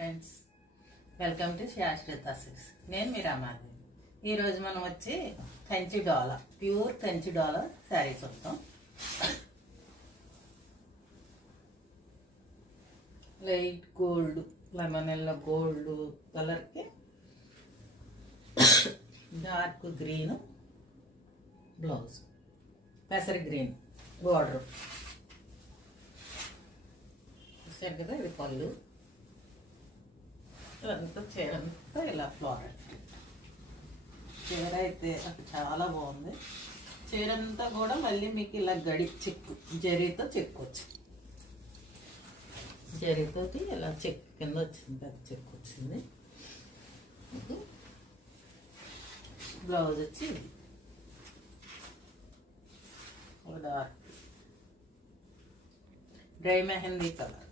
Friends, welcome to Shashwata six. నేను మీ రామాది. ఈరోజు మనం వచ్చి కంచి డోలా, ప్యూర్ కంచి డోలా శారీ చూస్తాం. Light gold, lemon yellow gold కలర్కి డార్క్ గ్రీన్ బ్లౌజ్, పెసరి గ్రీన్ బార్డర్. చూసారు కదా, ఇది పళ్ళు. ఇదంతా చీర అంతా ఇలా ఫ్లోరల్. చీర అయితే చాలా బాగుంది. చీర అంతా కూడా మళ్ళీ మీకు ఇలా గడి చెక్కు, జరీతో చెక్కొచ్చు. జరీతోటి ఇలా చెక్ కింద వచ్చింది, పెద్ద చెక్కు వచ్చింది. బ్లౌజ్ వచ్చి డార్క్ డ్రై మెహందీ కలర్.